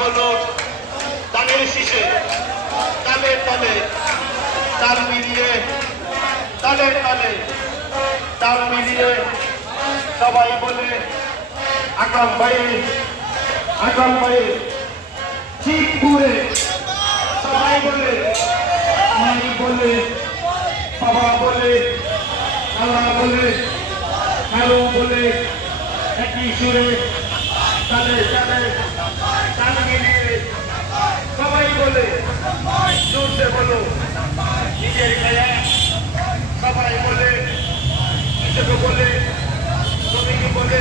হল তাদের শিশে তাদের তালে, তাল মিলিয়ে তালে তালে, তাল মিলিয়ে সবাই বলে, আকরাম ভাই আকরাম ভাই ঠিক পুরে সবাই বলে, মাই বলে, বাবা বলে, আল্লাহ বলে হ্যালো বলে, একই সুরে তাল মিলিয়ে সবাই বলে জোরসে বলো নিজের গায়ে সবাই বলে নিজেকে বলে তুমি বলে